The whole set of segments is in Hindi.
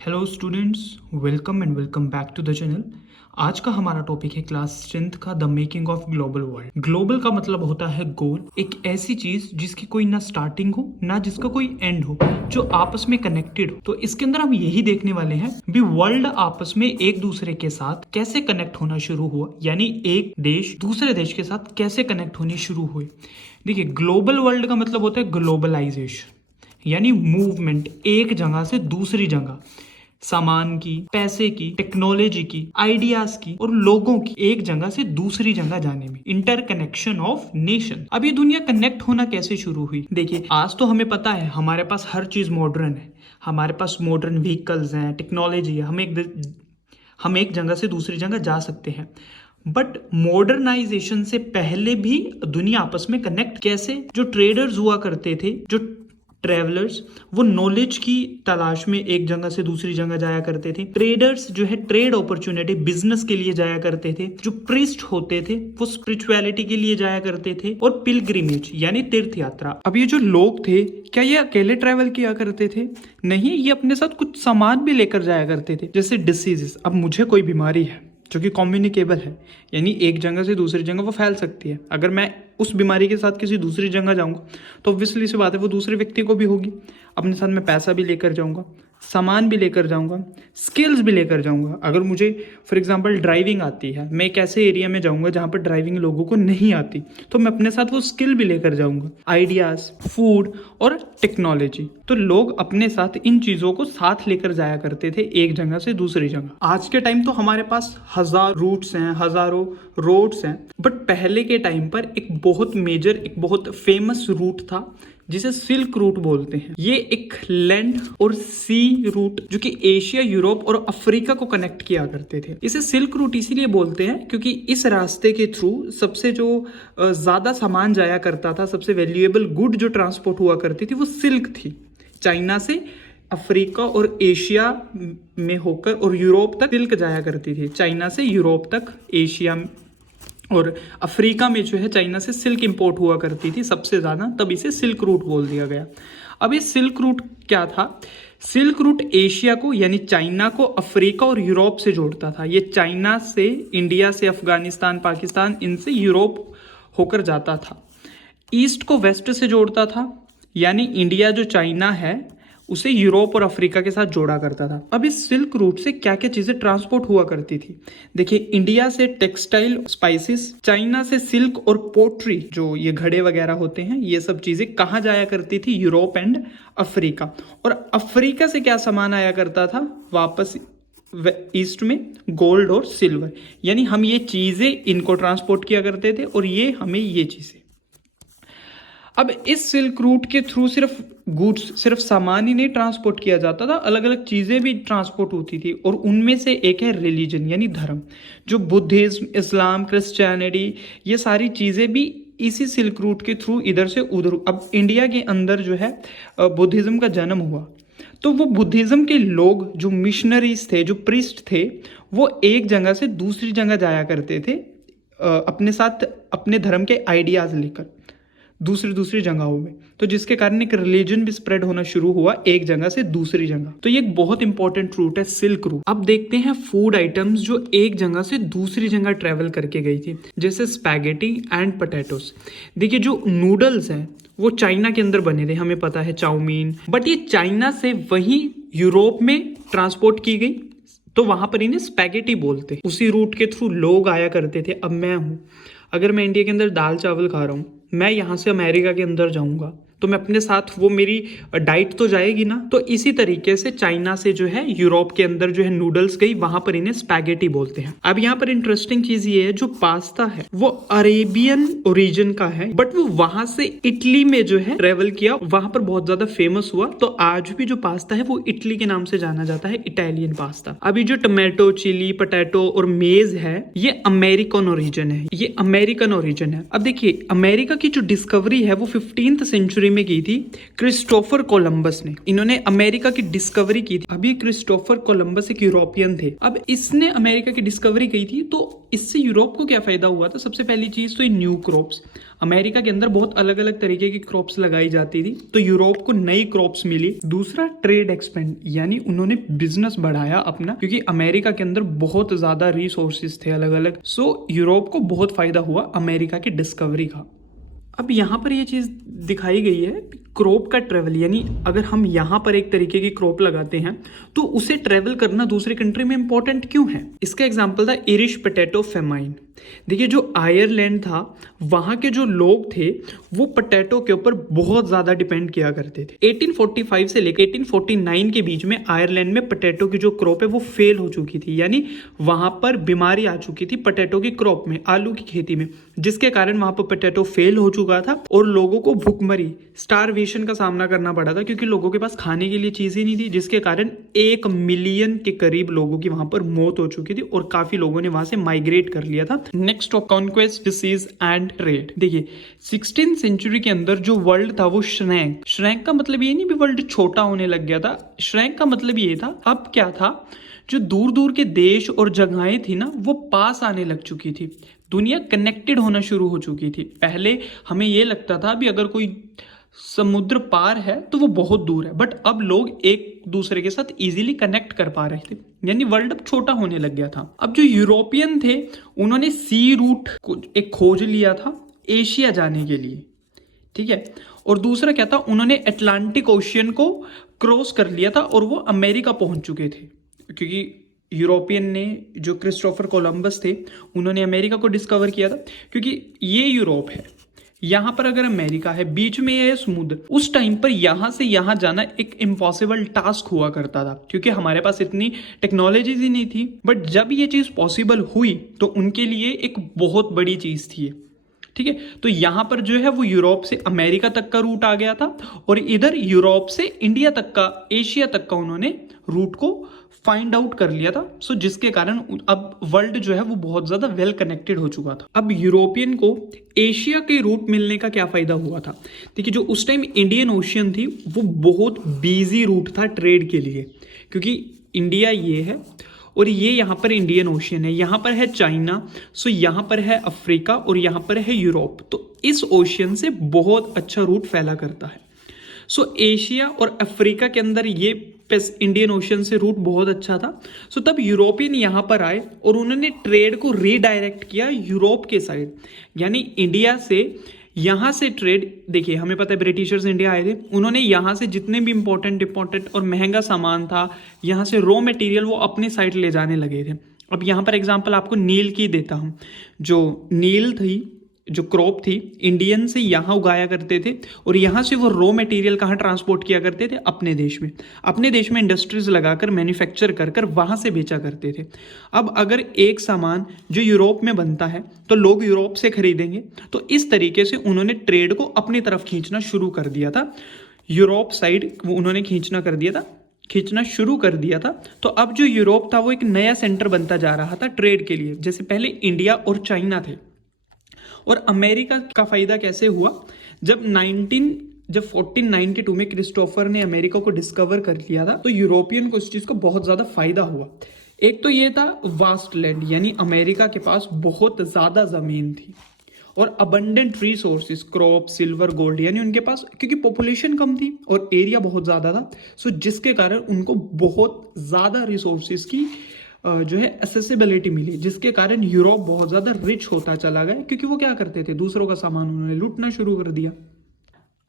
Hello students, welcome and welcome back to the channel. आज का हमारा टॉपिक है क्लास 10th का the making of global world. Global का मतलब होता है गोल, एक ऐसी चीज जिसकी कोई ना स्टार्टिंग हो ना जिसका कोई एंड हो, जो आपस में कनेक्टेड हो। तो इसके अंदर हम यही देखने वाले हैं भी वर्ल्ड आपस में एक दूसरे के साथ कैसे कनेक्ट होना शुरू हुआ, यानी एक देश दूसरे देश के साथ कैसे कनेक्ट होनी शुरू हुई। देखिए, ग्लोबल वर्ल्ड का मतलब होता है ग्लोबलाइजेशन, यानी मूवमेंट एक जगह से दूसरी जगह, सामान की, पैसे की, टेक्नोलॉजी की, आइडियाज की और लोगों की एक जगह से दूसरी जगह जाने में, इंटरकनेक्शन ऑफ नेशन। अब ये दुनिया कनेक्ट होना कैसे शुरू हुई? देखिए, आज तो हमें पता है हमारे पास हर चीज मॉडर्न है, हमारे पास मॉडर्न व्हीकल्स हैं, टेक्नोलॉजी है, हम एक जगह से दूसरी जगह जा सकते हैं। बट मॉडर्नाइजेशन से पहले भी दुनिया आपस में कनेक्ट कैसे? जो ट्रेडर्स हुआ करते थे, जो ट्रेवलर्स, वो नॉलेज की तलाश में एक जगह से दूसरी जगह जाया करते थे। ट्रेडर्स जो है ट्रेड अपॉर्चुनिटी, बिजनेस के लिए जाया करते थे। जो प्रीस्ट होते थे वो स्पिरिचुअलिटी के लिए जाया करते थे। और पिलग्रिमेज यानी तीर्थ यात्रा। अब ये जो लोग थे, क्या ये अकेले ट्रैवल किया करते थे? नहीं, ये अपने साथ कुछ सामान भी लेकर जाया करते थे, जैसे डिसीजेस। अब मुझे कोई बीमारी है जो कि कम्युनिकेबल है, यानी एक जगह से दूसरी जगह वो फैल सकती है। अगर मैं उस बीमारी के साथ किसी दूसरी जगह जाऊंगा तो ऑब्वियसली सी बात है वो दूसरे व्यक्ति को भी होगी। अपने साथ मैं पैसा भी लेकर जाऊंगा, सामान भी लेकर जाऊंगा, स्किल्स भी लेकर जाऊंगा। अगर मुझे फॉर एग्जांपल ड्राइविंग आती है, मैं एक ऐसे एरिया में जाऊंगा जहां पर ड्राइविंग लोगों को नहीं आती, तो मैं अपने साथ वो स्किल भी लेकर जाऊंगा, आइडियाज, फूड और टेक्नोलॉजी। तो लोग अपने साथ इन चीजों को साथ लेकर जाया करते थे एक जगह से दूसरी जगह। आज के टाइम तो हमारे पास हजार रूट्स हैं, हजारों रोड्स हैं, बट पहले के टाइम पर एक बहुत मेजर, एक बहुत फेमस रूट था जिसे सिल्क रूट बोलते हैं। ये एक लैंड और सी रूट जो कि एशिया, यूरोप और अफ्रीका को कनेक्ट किया करते थे। इसे सिल्क रूट इसीलिए बोलते हैं क्योंकि इस रास्ते के थ्रू सबसे जो ज्यादा सामान जाया करता था, सबसे वैल्यूएबल गुड जो ट्रांसपोर्ट हुआ करती थी, वो सिल्क थी। चाइना से अफ्रीका और एशिया में होकर और यूरोप तक सिल्क जाया करती थी। चाइना से यूरोप तक, एशिया और अफ्रीका में जो है चाइना से सिल्क इंपोर्ट हुआ करती थी सबसे ज़्यादा, तब इसे सिल्क रूट बोल दिया गया। अब ये सिल्क रूट क्या था? सिल्क रूट एशिया को यानी चाइना को अफ्रीका और यूरोप से जोड़ता था। ये चाइना से, इंडिया से, अफगानिस्तान, पाकिस्तान, इनसे यूरोप होकर जाता था। ईस्ट को वेस्ट से जोड़ता था, यानी इंडिया जो चाइना है उसे यूरोप और अफ्रीका के साथ जोड़ा करता था। अब इस सिल्क रूट से क्या क्या चीजें ट्रांसपोर्ट हुआ करती थी? देखिए, इंडिया से टेक्सटाइल, स्पाइसेस, चाइना से सिल्क और पोट्री, जो ये घड़े वगैरह होते हैं, ये सब चीजें कहाँ जाया करती थी? Europe and Africa. और अफ्रीका से क्या सामान आया करता था वापस ईस्ट में? गोल्ड और सिल्वर। यानी हम ये चीजें इनको ट्रांसपोर्ट किया करते थे और ये हमें ये चीजें। अब इस सिल्क रूट के थ्रू सिर्फ गुड्स, सिर्फ सामान ही नहीं ट्रांसपोर्ट किया जाता था, अलग अलग चीज़ें भी ट्रांसपोर्ट होती थी। और उनमें से एक है रिलीजन यानी धर्म, जो बुद्धिज्म, इस्लाम, क्रिश्चियनिटी, ये सारी चीज़ें भी इसी सिल्क रूट के थ्रू इधर से उधर। अब इंडिया के अंदर जो है बुद्धिज्म का जन्म हुआ, तो वो बुद्धिज्म के लोग जो मिशनरीज थे, जो प्रीस्ट थे, वो एक जगह से दूसरी जगह जाया करते थे अपने साथ अपने धर्म के आइडियाज लेकर दूसरी जगहों में। तो जिसके कारण एक रिलीजन भी स्प्रेड होना शुरू हुआ एक जगह से दूसरी जगह। तो ये एक बहुत इंपॉर्टेंट रूट है सिल्क रूट। अब देखते हैं फूड आइटम्स जो एक जगह से दूसरी जगह ट्रेवल करके गई थी, जैसे स्पैगेटी एंड पोटैटोस। देखिए, जो नूडल्स हैं वो चाइना के अंदर बने थे, हमें पता है, चाउमीन। बट ये चाइना से वहीं यूरोप में ट्रांसपोर्ट की गई, तो वहां पर इन्हें स्पैगेटी बोलते। उसी रूट के थ्रू लोग आया करते थे। अब मैं हूं, अगर मैं इंडिया के अंदर दाल चावल खा रहा हूँ, मैं यहाँ से अमेरिका के अंदर जाऊँगा तो मैं अपने साथ, वो मेरी डाइट तो जाएगी ना। तो इसी तरीके से चाइना से जो है यूरोप के अंदर जो है नूडल्स गई, वहां पर इन्हें स्पैगेटी बोलते हैं। अब यहाँ पर इंटरेस्टिंग चीज ये है, जो पास्ता है वो अरेबियन ओरिजिन का है, बट वो वहां से इटली में जो है ट्रेवल किया, वहां पर बहुत ज्यादा फेमस हुआ। तो आज भी जो पास्ता है वो इटली के नाम से जाना जाता है, इटालियन पास्ता। अभी जो टमाटो, चिली, पोटैटो और मेज है, ये अमेरिकन ओरिजिन है, ये अमेरिकन ओरिजिन है। अब देखिए, अमेरिका की जो डिस्कवरी है वो 15th सेंचुरी सेंचुरी में की थी क्रिस्टोफर कोलंबस ने। इन्होंने अमेरिका की डिस्कवरी की थी। अभी क्रिस्टोफर कोलंबस एक यूरोपियन थे। अब इसने अमेरिका की डिस्कवरी की थी, तो इससे यूरोप को क्या फायदा हुआ था? सबसे पहली चीज तो ये न्यू क्रॉप्स, अमेरिका के अंदर बहुत अलग अलग तरीके की क्रॉप्स लगाई जाती थी, तो यूरोप को नई क्रॉप्स मिली। दूसरा ट्रेड एक्सपेंड, यानी उन्होंने बिजनेस बढ़ाया अपना, क्योंकि अमेरिका के अंदर बहुत ज्यादा रिसोर्सेज थे अलग अलग। सो यूरोप को बहुत फायदा हुआ अमेरिका की डिस्कवरी का। अब यहाँ पर ये चीज़ दिखाई गई है क्रॉप का ट्रेवल, यानी अगर हम यहाँ पर एक तरीके की क्रॉप लगाते हैं तो उसे ट्रेवल करना दूसरी कंट्री में इंपॉर्टेंट क्यों है? इसका एग्जांपल था इरिश पोटैटो फेमाइन। देखिए, जो आयरलैंड था वहाँ के जो लोग थे वो पोटैटो के ऊपर बहुत ज़्यादा डिपेंड किया करते थे। 1845 से लेकर 1849 के बीच में आयरलैंड में पोटैटो की जो क्रॉप है वो फेल हो चुकी थी, यानी वहाँ पर बीमारी आ चुकी थी पोटैटो की क्रॉप में, आलू की खेती में, जिसके कारण वहाँ पर पोटैटो फेल हो चुका था और लोगों को भूखमरी, स्टारवेशन का सामना करना पड़ा था, क्योंकि लोगों के पास खाने के लिए चीज़ ही नहीं थी, जिसके कारण 1 मिलियन के करीब लोगों की वहाँ पर मौत हो चुकी थी और काफ़ी लोगों ने वहाँ से माइग्रेट कर लिया था। Next of conquest, disease and trade. देखिए, 16th सेंचुरी के अंदर जो वर्ल्ड था वो श्रैंक का मतलब ये नहीं भी वर्ल्ड छोटा होने लग गया था। श्रैंक का मतलब ये था, अब क्या था, जो दूर दूर के देश और जगहें थी ना वो पास आने लग चुकी थी, दुनिया कनेक्टेड होना शुरू हो चुकी थी। पहले हमें ये लगता था भी अगर कोई समुद्र पार है तो वो बहुत दूर है, बट अब लोग एक दूसरे के साथ इजीली कनेक्ट कर पा रहे थे, यानी वर्ल्ड अब छोटा होने लग गया था। अब जो यूरोपियन थे उन्होंने सी रूट एक खोज लिया था एशिया जाने के लिए, ठीक है, और दूसरा क्या था, उन्होंने अटलांटिक ओशियन को क्रॉस कर लिया था और वो अमेरिका पहुंच चुके थे, क्योंकि यूरोपियन ने, जो क्रिस्टोफर कोलंबस थे, उन्होंने अमेरिका को डिस्कवर किया था। क्योंकि ये यूरोप है, यहाँ पर अगर अमेरिका है, बीच में ये समुद्र, उस टाइम पर यहाँ से यहाँ जाना एक इम्पॉसिबल टास्क हुआ करता था, क्योंकि हमारे पास इतनी टेक्नोलॉजीज ही नहीं थी। बट जब ये चीज़ पॉसिबल हुई तो उनके लिए एक बहुत बड़ी चीज़ थी, ठीक है। तो यहाँ पर जो है वो यूरोप से अमेरिका तक का रूट आ गया था और इधर यूरोप से इंडिया तक का, एशिया तक का उन्होंने रूट को फाइंड आउट कर लिया था। सो जिसके कारण अब वर्ल्ड जो है वो बहुत ज्यादा वेल कनेक्टेड हो चुका था। अब यूरोपियन को एशिया के रूट मिलने का क्या फायदा हुआ था? देखिए, जो उस टाइम इंडियन ओशियन थी वो बहुत बिजी रूट था ट्रेड के लिए, क्योंकि इंडिया ये है और ये यहाँ पर इंडियन ओशियन है, यहाँ पर है चाइना, सो यहाँ पर है अफ्रीका और यहाँ पर है यूरोप। तो इस ओशियन से बहुत अच्छा रूट फैला करता है। सो एशिया और अफ्रीका के अंदर ये इंडियन ओशियन से रूट बहुत अच्छा था। सो तब यूरोपियन यहाँ पर आए और उन्होंने ट्रेड को रीडायरेक्ट किया यूरोप के साइड, यानी इंडिया से, यहाँ से ट्रेड। देखिए, हमें पता है ब्रिटिशर्स इंडिया आए थे, उन्होंने यहाँ से जितने भी इंपॉर्टेंट और महंगा सामान था, यहाँ से रॉ मटेरियल वो अपने साइड ले जाने लगे थे। अब यहाँ पर एग्जांपल आपको नील की देता हूँ। जो नील थी, जो क्रॉप थी, इंडियन से यहाँ उगाया करते थे और यहाँ से वो रॉ मटेरियल कहाँ ट्रांसपोर्ट किया करते थे? अपने देश में। अपने देश में इंडस्ट्रीज लगाकर मैन्युफैक्चर कर वहाँ से बेचा करते थे। अब अगर एक सामान जो यूरोप में बनता है तो लोग यूरोप से खरीदेंगे, तो इस तरीके से उन्होंने ट्रेड को अपनी तरफ खींचना शुरू कर दिया था। यूरोप साइड उन्होंने खींचना शुरू कर दिया था। तो अब जो यूरोप था वो एक नया सेंटर बनता जा रहा था ट्रेड के लिए। जैसे पहले इंडिया और चाइना थे। और अमेरिका का फायदा कैसे हुआ? जब 1492 में क्रिस्टोफर ने अमेरिका को डिस्कवर कर लिया था, तो यूरोपियन को इस चीज को बहुत ज्यादा फायदा हुआ। एक तो ये था वास्ट लैंड, यानी अमेरिका के पास बहुत ज्यादा जमीन थी और abundant resources, crop, silver, gold, यानी उनके पास, क्योंकि पॉपुलेशन कम थी और एरिया बहुत ज्यादा था, सो जिसके कारण उनको बहुत ज्यादा रिसोर्सेज की जो है एक्सेसिबिलिटी मिली, जिसके कारण यूरोप बहुत ज्यादा रिच होता चला गया। क्योंकि वो क्या करते थे, दूसरों का सामान उन्होंने लूटना शुरू कर दिया।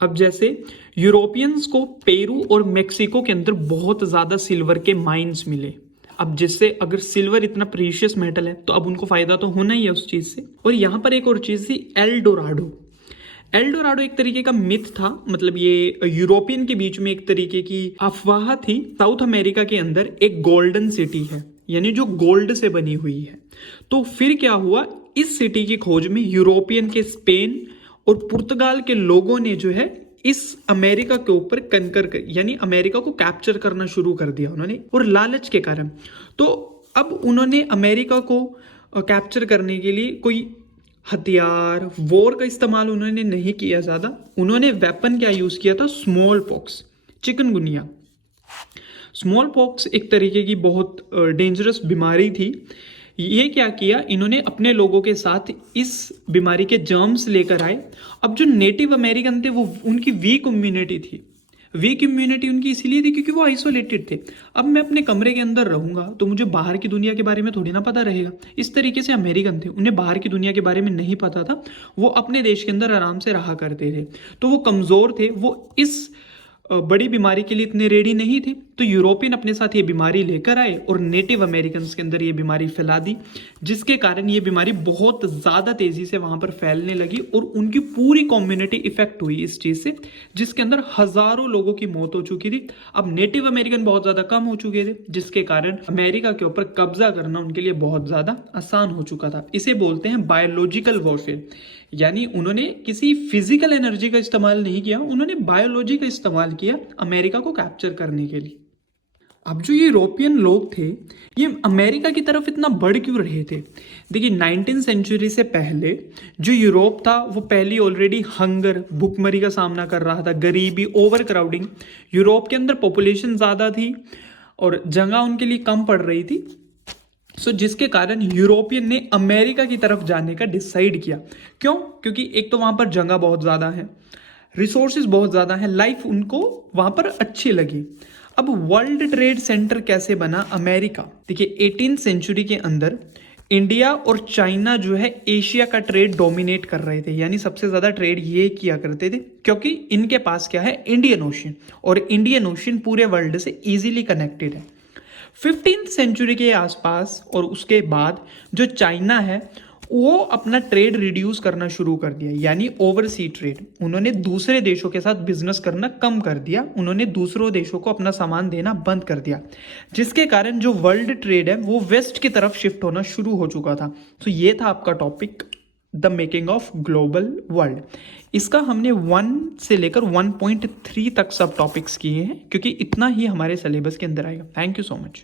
अब जैसे यूरोपियंस को पेरू और मेक्सिको के अंदर बहुत ज्यादा सिल्वर के माइंस मिले। अब जिससे, अगर सिल्वर इतना प्रीशियस मेटल है तो अब उनको फायदा तो होना ही है उस चीज से। और यहाँ पर एक और चीज थी, एल्डोराडो एक तरीके का मिथ था, मतलब ये यूरोपियन के बीच में एक तरीके की अफवाह थी। साउथ अमेरिका के अंदर एक गोल्डन सिटी है, यानी जो गोल्ड से बनी हुई है। तो फिर क्या हुआ, इस सिटी की खोज में यूरोपियन के स्पेन और पुर्तगाल के लोगों ने जो है इस अमेरिका के ऊपर यानी अमेरिका को कैप्चर करना शुरू कर दिया उन्होंने, और लालच के कारण। तो अब उन्होंने अमेरिका को कैप्चर करने के लिए कोई हथियार, वॉर का इस्तेमाल उन्होंने नहीं किया ज़्यादा। उन्होंने वेपन क्या यूज़ किया था? Small pox, chikungunya. Small pox एक तरीके की बहुत डेंजरस बीमारी थी। ये क्या किया इन्होंने, अपने लोगों के साथ इस बीमारी के जर्म्स लेकर आए। अब जो नेटिव अमेरिकन थे वो, उनकी वीक इम्यूनिटी थी। वीक इम्यूनिटी उनकी इसीलिए थी क्योंकि वो आइसोलेटेड थे। अब मैं अपने कमरे के अंदर रहूंगा तो मुझे बाहर की दुनिया के बारे में थोड़ी ना पता रहेगा। इस तरीके से अमेरिकन थे, उन्हें बाहर की दुनिया के बारे में नहीं पता था। वो अपने देश के अंदर आराम से रहा करते थे, तो वो कमज़ोर थे। वो इस बड़ी बीमारी के लिए इतने रेडी नहीं थे। तो यूरोपियन अपने साथ ये बीमारी लेकर आए और नेटिव अमेरिकन के अंदर ये बीमारी फैला दी, जिसके कारण ये बीमारी बहुत ज़्यादा तेज़ी से वहाँ पर फैलने लगी और उनकी पूरी कम्युनिटी इफेक्ट हुई इस चीज़ से, जिसके अंदर हज़ारों लोगों की मौत हो चुकी थी। अब नेटिव अमेरिकन बहुत ज़्यादा कम हो चुके थे, जिसके कारण अमेरिका के ऊपर कब्जा करना उनके लिए बहुत ज़्यादा आसान हो चुका था। इसे बोलते हैं बायोलॉजिकल वॉरफेयर। यानी उन्होंने किसी फिजिकल एनर्जी का इस्तेमाल नहीं किया, उन्होंने बायोलॉजी का इस्तेमाल किया अमेरिका को कैप्चर करने के लिए। अब जो यूरोपियन लोग थे ये अमेरिका की तरफ इतना बढ़ क्यों रहे थे? देखिए 19वीं सेंचुरी से पहले जो यूरोप था वो पहले ऑलरेडी हंगर, भुखमरी का सामना कर रहा था, गरीबी, ओवर क्राउडिंग। यूरोप के अंदर पॉपुलेशन ज़्यादा थी और जगह उनके लिए कम पड़ रही थी। जिसके कारण यूरोपियन ने अमेरिका की तरफ जाने का डिसाइड किया। क्यों? क्योंकि एक तो वहाँ पर जगह बहुत ज़्यादा है, रिसोर्सेज बहुत ज़्यादा है, लाइफ उनको वहाँ पर अच्छी लगी। अब वर्ल्ड ट्रेड सेंटर कैसे बना अमेरिका? देखिए 18वीं सेंचुरी के अंदर इंडिया और चाइना जो है एशिया का ट्रेड डोमिनेट कर रहे थे, यानी सबसे ज़्यादा ट्रेड ये किया करते थे क्योंकि इनके पास क्या है? इंडियन ओशन, और इंडियन ओशन पूरे वर्ल्ड से ईजिली कनेक्टेड है। 15वीं सेंचुरी के आसपास और उसके बाद जो चाइना है वो अपना ट्रेड रिड्यूस करना शुरू कर दिया, यानी ओवरसी ट्रेड। उन्होंने दूसरे देशों के साथ बिजनेस करना कम कर दिया, उन्होंने दूसरों देशों को अपना सामान देना बंद कर दिया, जिसके कारण जो वर्ल्ड ट्रेड है वो वेस्ट की तरफ शिफ्ट होना शुरू हो चुका था। तो ये था आपका topic, the making of global world. इसका हमने 1 से लेकर 1.3 तक सब टॉपिक्स किए हैं क्योंकि इतना ही हमारे सिलेबस के अंदर आएगा। Thank you so much.